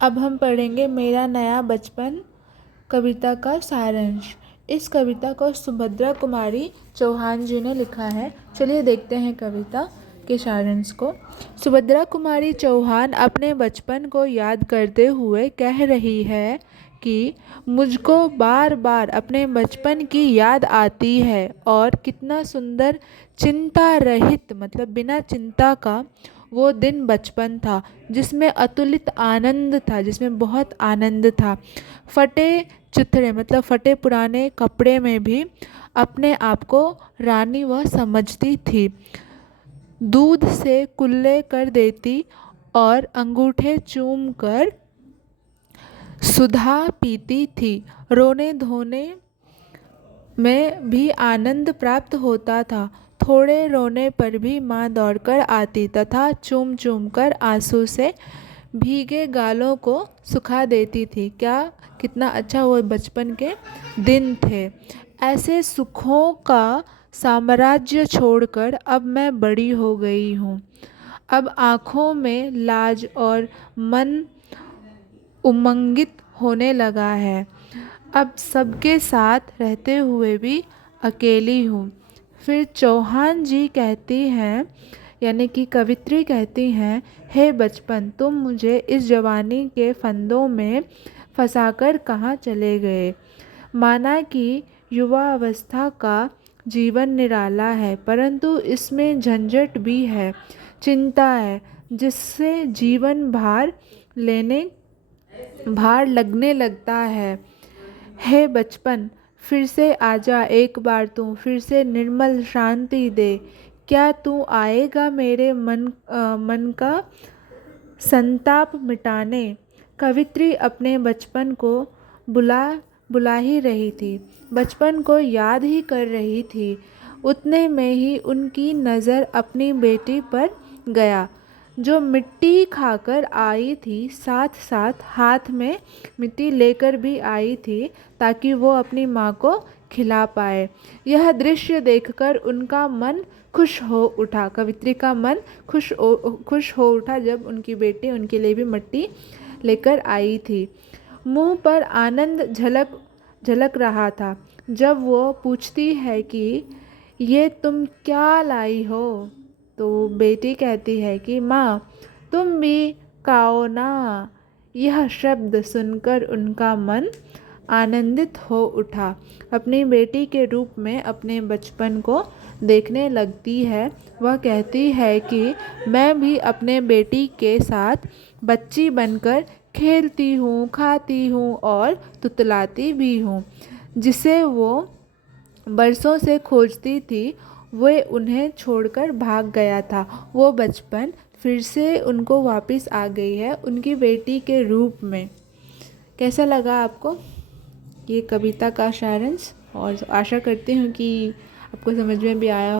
अब हम पढ़ेंगे मेरा नया बचपन कविता का सारांश। इस कविता को सुभद्रा कुमारी चौहान जी ने लिखा है। चलिए देखते हैं कविता के सारांश को। सुभद्रा कुमारी चौहान अपने बचपन को याद करते हुए कह रही है कि मुझको बार बार अपने बचपन की याद आती है और कितना सुंदर चिंता रहित मतलब बिना चिंता का वो दिन बचपन था, जिसमें अतुलित आनंद था, जिसमें बहुत आनंद था। फटे चिथड़े मतलब फटे पुराने कपड़े में भी अपने आप को रानी वह समझती थी। दूध से कुल्ले कर देती और अंगूठे चूम कर सुधा पीती थी। रोने धोने में भी आनंद प्राप्त होता था। थोड़े रोने पर भी माँ दौड़कर आती तथा चूम चूम कर आंसू से भीगे गालों को सुखा देती थी। कितना अच्छा वो बचपन के दिन थे। ऐसे सुखों का साम्राज्य छोड़कर अब मैं बड़ी हो गई हूँ। अब आँखों में लाज और मन उमंगित होने लगा है। अब सबके साथ रहते हुए भी अकेली हूँ। फिर चौहान जी कहती हैं यानी कि कवित्री कहती हैं, हे बचपन, तुम मुझे इस जवानी के फंदों में फंसाकर कहाँ चले गए। माना कि युवा अवस्था का जीवन निराला है, परंतु इसमें झंझट भी है, चिंता है, जिससे जीवन भार लगने लगता है। हे बचपन, फिर से आजा एक बार तू, फिर से निर्मल शांति दे। क्या तू आएगा मेरे मन का संताप मिटाने। कवित्री अपने बचपन को बुला ही रही थी, बचपन को याद ही कर रही थी। उतने में ही उनकी नज़र अपनी बेटी पर गया, जो मिट्टी खाकर आई थी, साथ साथ हाथ में मिट्टी लेकर भी आई थी ताकि वो अपनी माँ को खिला पाए। यह दृश्य देखकर उनका मन खुश हो उठा। कवित्री का मन खुश हो उठा जब उनकी बेटी उनके लिए भी मिट्टी लेकर आई थी। मुंह पर आनंद झलक रहा था जब वो पूछती है कि ये तुम क्या लाई हो। तो बेटी कहती है कि माँ, तुम भी खाओ ना। यह शब्द सुनकर उनका मन आनंदित हो उठा। अपनी बेटी के रूप में अपने बचपन को देखने लगती है। वह कहती है कि मैं भी अपने बेटी के साथ बच्ची बनकर खेलती हूँ, खाती हूँ और तुतलाती भी हूँ। जिसे वो बरसों से खोजती थी, वे उन्हें छोड़कर भाग गया था। वो बचपन फिर से उनको वापस आ गई है उनकी बेटी के रूप में। कैसा लगा आपको ये कविता का सारांश? और आशा करती हूँ कि आपको समझ में भी आया